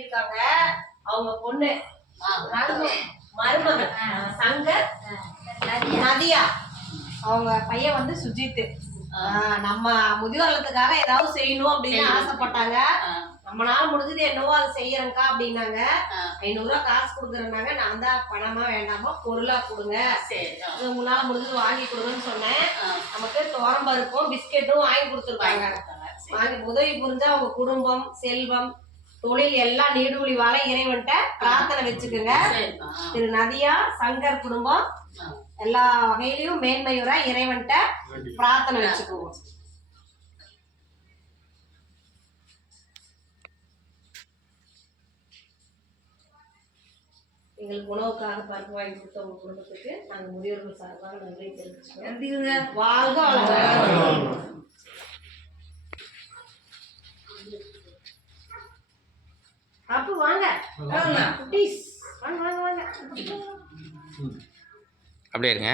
இருக்காங்க அவங்க பொண்ணு மருமகன் சங்கர் நதியா அவங்க பையன் வந்து சுஜித். நம்ம முதியோர்லத்துக்காக ஏதாவது செய்யணும் அப்படின்னு ஆசைப்பட்டாங்க. நம்மளால முடிஞ்சது என்னவோ அதை செய்யறேங்க்கா அப்படின்னாங்க. 500 ரூபா காசு கொடுக்குறேன்னாங்க. நான் தான் பணமா வேண்டாமா பொருளா கொடுங்க, உங்களால முடிஞ்சது வாங்கி கொடுங்கன்னு சொன்னேன். நமக்கு துவரம்பருப்பும் பிஸ்கெட்டும் வாங்கி கொடுத்துருக்காங்க. வாங்கி உதவி புரிஞ்சா அவங்க குடும்பம் செல்வம் தொழில் எல்லாம் நீடூழி வாழ இறைவன்ட்ட பிரார்த்தனை வச்சுக்குங்க. திரு நதியா சங்கர் குடும்பம் எல்லா வகையிலையும் மேன்மையுற இறைவன்ட்ட பிரார்த்தனை வச்சுக்குவோம். எங்களுக்கு உணவுக்காக பருப்பு வாங்கி கொடுத்த உங்க குடும்பத்துக்கு நாங்க முதியோர்கள் சார்பாக நன்றி தெரிவிச்சுக்கிறோம். வாழ்க வளர்க. அப்ப வாங்க ப்ளீஸ், வாங்க வாங்க வாங்க அப்படியே இருங்க.